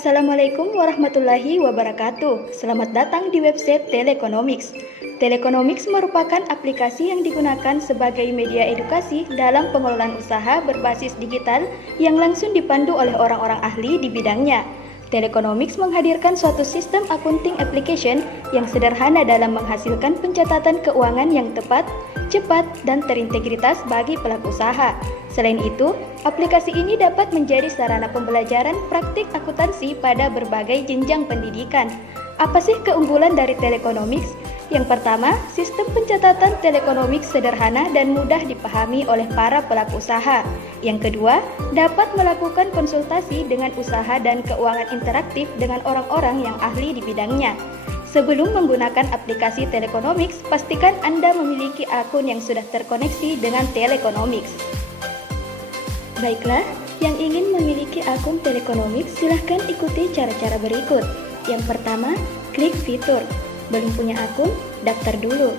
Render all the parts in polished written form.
Assalamualaikum warahmatullahi wabarakatuh. Selamat datang di website Teleconomics. Teleconomics merupakan aplikasi yang digunakan sebagai media edukasi dalam pengelolaan usaha berbasis digital yang langsung dipandu oleh orang-orang ahli di bidangnya. Teleconomics menghadirkan suatu sistem accounting application yang sederhana dalam menghasilkan pencatatan keuangan yang tepat, cepat, dan terintegritas bagi pelaku usaha. Selain itu, aplikasi ini dapat menjadi sarana pembelajaran praktik akuntansi pada berbagai jenjang pendidikan. Apa sih keunggulan dari Teleconomics? Yang pertama, sistem pencatatan Teleconomics sederhana dan mudah dipahami oleh para pelaku usaha. Yang kedua, dapat melakukan konsultasi dengan usaha dan keuangan interaktif dengan orang-orang yang ahli di bidangnya. Sebelum menggunakan aplikasi Teleconomics, pastikan Anda memiliki akun yang sudah terkoneksi dengan Teleconomics. Baiklah, yang ingin memiliki akun Teleconomics silahkan ikuti cara-cara berikut. Yang pertama, klik fitur. Belum punya akun? Daftar dulu.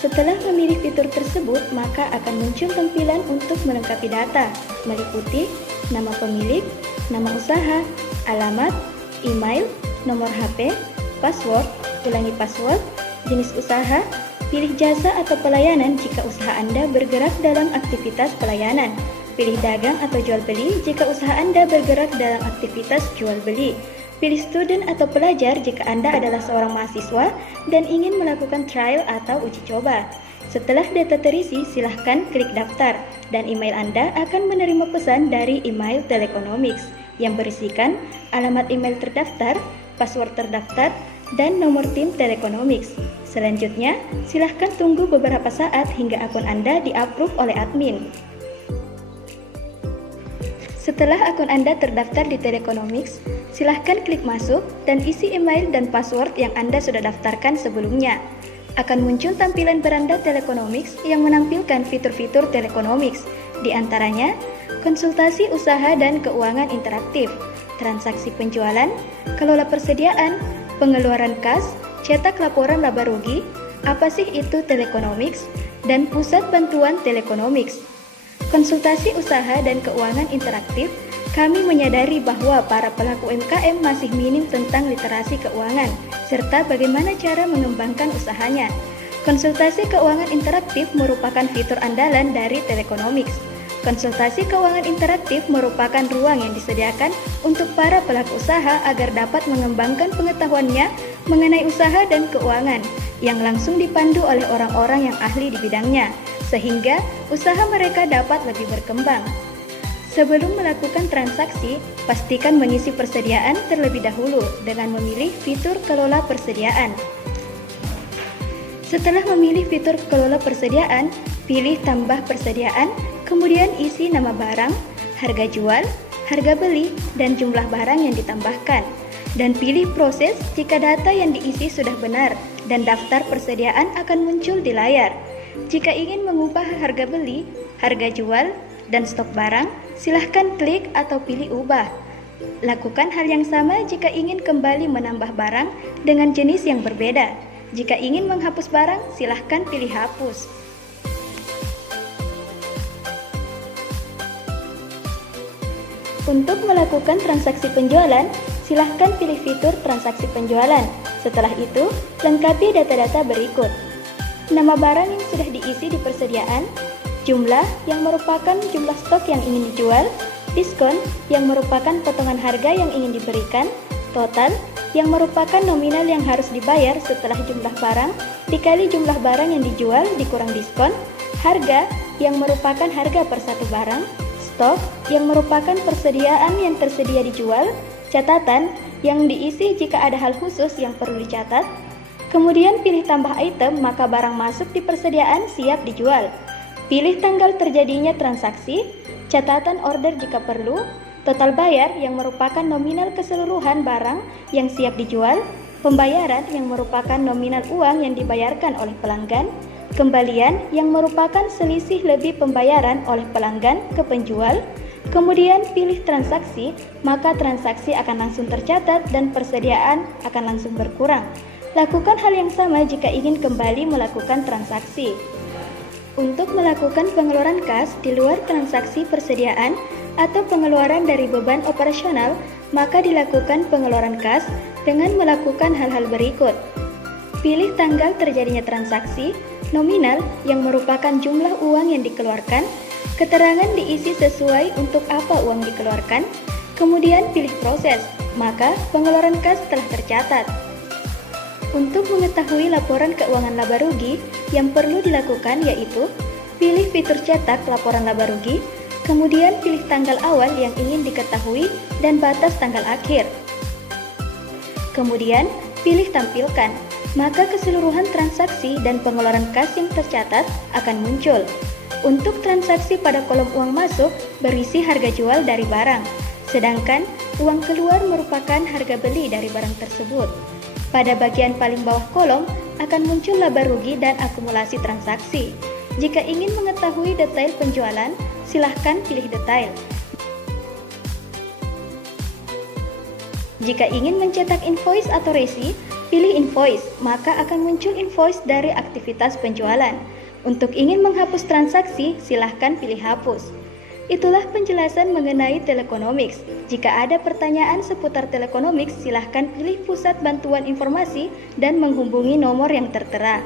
Setelah memilih fitur tersebut, maka akan muncul tampilan untuk melengkapi data, meliputi nama pemilik, nama usaha, alamat, email, nomor HP, password, ulangi password, jenis usaha, pilih jasa atau pelayanan jika usaha Anda bergerak dalam aktivitas pelayanan, pilih dagang atau jual beli jika usaha Anda bergerak dalam aktivitas jual beli, pilih student atau pelajar jika Anda adalah seorang mahasiswa dan ingin melakukan trial atau uji coba. Setelah data terisi, silahkan klik daftar dan email Anda akan menerima pesan dari email Teleconomics yang berisikan alamat email terdaftar, password terdaftar, dan nomor tim Teleconomics. Selanjutnya, silahkan tunggu beberapa saat hingga akun Anda di-approve oleh admin. Setelah akun Anda terdaftar di Teleconomics, silahkan klik masuk dan isi email dan password yang Anda sudah daftarkan sebelumnya. Akan muncul tampilan beranda Teleconomics yang menampilkan fitur-fitur Teleconomics, di antaranya konsultasi usaha dan keuangan interaktif, transaksi penjualan, kelola persediaan, pengeluaran kas, cetak laporan laba rugi, apa sih itu Teleconomics, dan pusat bantuan Teleconomics. Konsultasi usaha dan keuangan interaktif, kami menyadari bahwa para pelaku UMKM masih minim tentang literasi keuangan, serta bagaimana cara mengembangkan usahanya. Konsultasi keuangan interaktif merupakan fitur andalan dari Teleconomics. Konsultasi keuangan interaktif merupakan ruang yang disediakan untuk para pelaku usaha agar dapat mengembangkan pengetahuannya mengenai usaha dan keuangan, yang langsung dipandu oleh orang-orang yang ahli di bidangnya, sehingga usaha mereka dapat lebih berkembang. Sebelum melakukan transaksi, pastikan mengisi persediaan terlebih dahulu dengan memilih fitur kelola persediaan. Setelah memilih fitur kelola persediaan, pilih tambah persediaan, kemudian isi nama barang, harga jual, harga beli, dan jumlah barang yang ditambahkan. Dan pilih proses jika data yang diisi sudah benar, dan daftar persediaan akan muncul di layar. Jika ingin mengubah harga beli, harga jual, dan stok barang, silahkan klik atau pilih ubah. Lakukan hal yang sama jika ingin kembali menambah barang dengan jenis yang berbeda. Jika ingin menghapus barang, silahkan pilih hapus. Untuk melakukan transaksi penjualan, silahkan pilih fitur transaksi penjualan. Setelah itu, lengkapi data-data berikut. Nama barang yang sudah diisi di persediaan, jumlah yang merupakan jumlah stok yang ingin dijual, diskon yang merupakan potongan harga yang ingin diberikan, total yang merupakan nominal yang harus dibayar setelah jumlah barang dikali jumlah barang yang dijual dikurang diskon, harga yang merupakan harga per satu barang, stok yang merupakan persediaan yang tersedia dijual, catatan yang diisi jika ada hal khusus yang perlu dicatat. Kemudian pilih tambah item, maka barang masuk di persediaan siap dijual. Pilih tanggal terjadinya transaksi, catatan order jika perlu, total bayar yang merupakan nominal keseluruhan barang yang siap dijual, pembayaran yang merupakan nominal uang yang dibayarkan oleh pelanggan, kembalian yang merupakan selisih lebih pembayaran oleh pelanggan ke penjual. Kemudian pilih transaksi, maka transaksi akan langsung tercatat dan persediaan akan langsung berkurang. Lakukan hal yang sama jika ingin kembali melakukan transaksi. Untuk melakukan pengeluaran kas di luar transaksi persediaan, atau pengeluaran dari beban operasional, maka dilakukan pengeluaran kas dengan melakukan hal-hal berikut. Pilih tanggal terjadinya transaksi, nominal yang merupakan jumlah uang yang dikeluarkan, keterangan diisi sesuai untuk apa uang dikeluarkan, kemudian pilih proses, maka pengeluaran kas telah tercatat. Untuk mengetahui laporan keuangan laba rugi, yang perlu dilakukan yaitu pilih fitur cetak laporan laba rugi, kemudian pilih tanggal awal yang ingin diketahui dan batas tanggal akhir. Kemudian pilih tampilkan, maka keseluruhan transaksi dan pengeluaran kas yang tercatat akan muncul. Untuk transaksi pada kolom uang masuk berisi harga jual dari barang, sedangkan uang keluar merupakan harga beli dari barang tersebut. Pada bagian paling bawah kolom akan muncul laba rugi dan akumulasi transaksi. Jika ingin mengetahui detail penjualan, silahkan pilih detail. Jika ingin mencetak invoice atau resi, pilih invoice, maka akan muncul invoice dari aktivitas penjualan. Untuk ingin menghapus transaksi, silahkan pilih hapus. Itulah penjelasan mengenai telekonomics. Jika ada pertanyaan seputar telekonomics, silahkan pilih pusat bantuan informasi dan menghubungi nomor yang tertera.